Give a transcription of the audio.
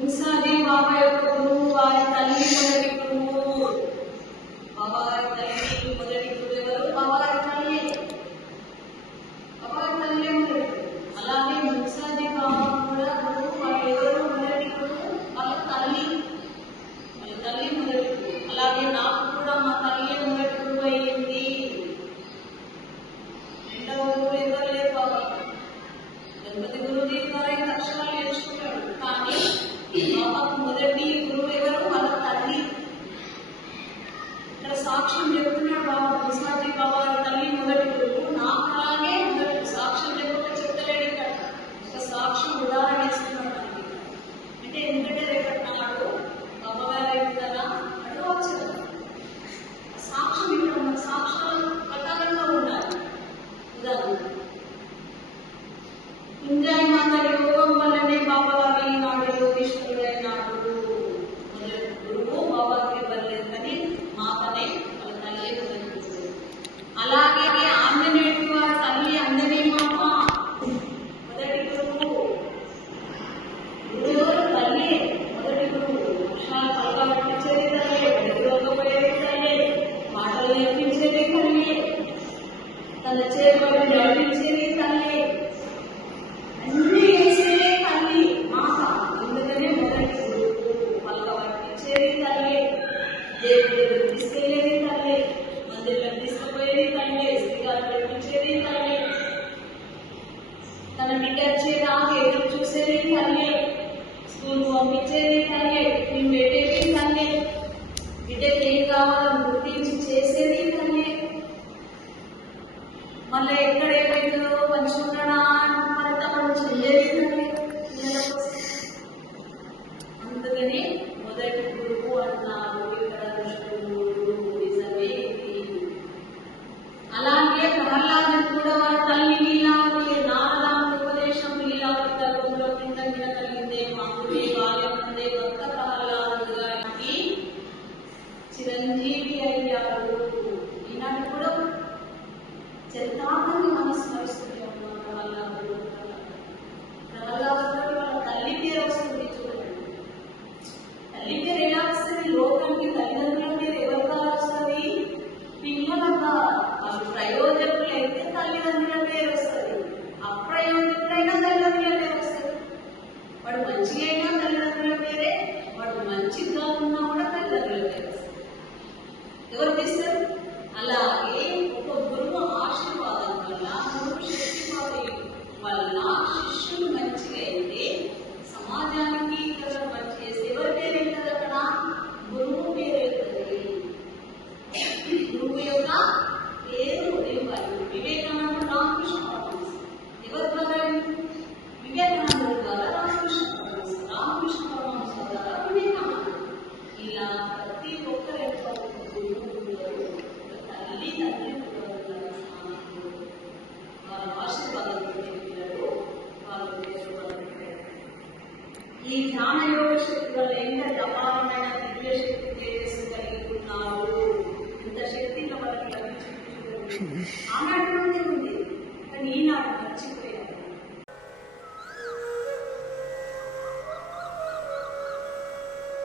మున్సాది బాబా యొక్క గురువు వారి తల్లి మొదటి గురువు. బాబా గారి తల్లి మొదటి గురువు ఎవరు? బాబా గారి తల్లి. బాబా గారి తల్లి మొదటి. అలాగే మున్సాది బాబా కూడా గురువు. వాళ్ళు ఎవరు మొదటి గురువు? వాళ్ళ తల్లి. వాళ్ళ తల్లి మొదటి గురువు. అలాగే నాకు కూడా మా తల్లి మొదటి గురువు అయ్యింది. రెండవ గురువు ఎవరు లేరు బాబా. గణపతి గురువు ద్వారా అక్షరాలు నేర్చుకున్నాడు. కానీ బాబాకు మొదటి గురువు ఎవరు? వాళ్ళ తల్లి. ఇక్కడ సాక్ష్యం చెప్తున్నాడు బాబా. మున్సాజీ బాబా గారి తల్లి మొదటి గురువు. నాకు అలాగే మొదటి సాక్ష్యం చెప్పక చెప్తలేడు. ఇక్కడ ఒక సాక్ష్యం ఉదాహరణ ఇస్తున్నాడు మనకి. అంటే ఎందుకంటే రేపటి నాడు బాబా గారు అయితే కదా అడగవచ్చు కదా. సాక్ష్యం ఇక్కడ మన సాక్ష్యాలు ప్రకారంగా ఉండాలి. ఉదాహరణ కుంజాయి మాత యోగం వల్లనే బాబా గారు ఈనాడు యోగేశ్వరుడైనాడు. మొదటి గురువు బాబాకి ఇవ్వలేదు కానీ మాతనే వాళ్ళ తల్లి మొదటి గురువు. అలాగే ఆంజనేయుడి వారి తల్లి అంజనీ మాత మొదటి గురువు. గురువు తల్లి మొదటి గురువు. అక్షరాలు పలకబట్టించేది తల్లి, ప్రతిరోజపోయేది తల్లి, మాటలు నేర్పించేది తల్లి, తన చేరువని నడిపించేది తల్లి, అన్ని చేసేదే తల్లి మాత. ఎందుకనే మొదటి గురువు. పలకబట్టించేది తల్లి, దేవుడి దగ్గర తీసుకెళ్లేది తల్లి, మందిరంలో తీసుకుపోయేది తల్లి, శ్రీగారు నడిపించేది తల్లి, తన బిడ్డ వచ్చేదాకా ఎదురు చూసేది తల్లి, స్కూల్ పంపించేది తల్లి, టిఫిన్ పెట్టేది తల్లి, బిడ్డకి ఏం కావాలో గుర్తించి చేసేది తల్లి. మళ్ళీ ఎక్కడ ఏమైతుందో పంచుకున్నాడా మళ్ళీ మనం చెయ్యేది తల్లి పిల్లల కోసం. అందుకని మొదటి గురువు అన్నారు. ఇక్కడ ఋషులు నిజమే. అలాగే ప్రహ్లాదుడు కూడా వాళ్ళ తల్లి లీలావతి. నారదాముడి ఉపదేశం లీలావతి గర్భంలో కింద కలిగిందే. మాకుడే బాల్యమందే భక్త ప్రహ్లాదుడు గారికి చిరంజీవి అయ్యారు. ఈనాడు కూడా చరితాన్ని మనం స్మరిస్తూనే ఉన్నాం. ప్రహ్లాదుడు వాళ్ళ తల్లి పేరు వస్తుంది. చూడండి, తల్లి పేరు ఎలా వస్తుంది? లోకానికి తల్లిదండ్రుల పేరు ఎవరిగా వస్తుంది? పిల్లలుగా. వాళ్ళు ప్రయోజకులైతే తల్లిదండ్రుల పేరు వస్తుంది, అప్రయోజకులైనా తల్లిదండ్రుల పేరు వస్తుంది. వాడు మంచిగా అయినా తల్లిదండ్రుల పేరే, వాడు మంచిగా ఉన్నా కూడా తల్లిదండ్రుల పేరు వస్తుంది. ఎవరు తీస్తారు? అలాగే ఒక గురువు ఆశీర్వాదం వల్ల, గురువు శక్తిపాతం వల్ల శిష్యులు మంచిగా అయితే సమాజానికి కదా మంచి చేస్తే ఎవరి పేరు అవుతుంది? అక్కడ గురువు పేరు అవుతుంది. గురువు యొక్క పేరు ఇవ్వాలి. వివేకానంద రామకృష్ణ పరమహంస ఎవరి ద్వారా? వివేకానందుడి ద్వారా రామకృష్ణ పరమహంస, రామకృష్ణ పరమహంస ద్వారా వివేకానంద. ఇలా ప్రతి ఒక్కరు యొక్క గురువు తల్లి తండ్రి వాళ్ళ ఆశీర్వాదం పిల్లలు వాళ్ళు. ఈ ధ్యాన యోగ శక్తి వల్ల ఎంత అపారమైన దివ్య శక్తి తేజస్సు కలిగి ఉన్నారు. ఇంత శక్తిగా వాళ్ళకి లభించింది. ఆనాటి నుండి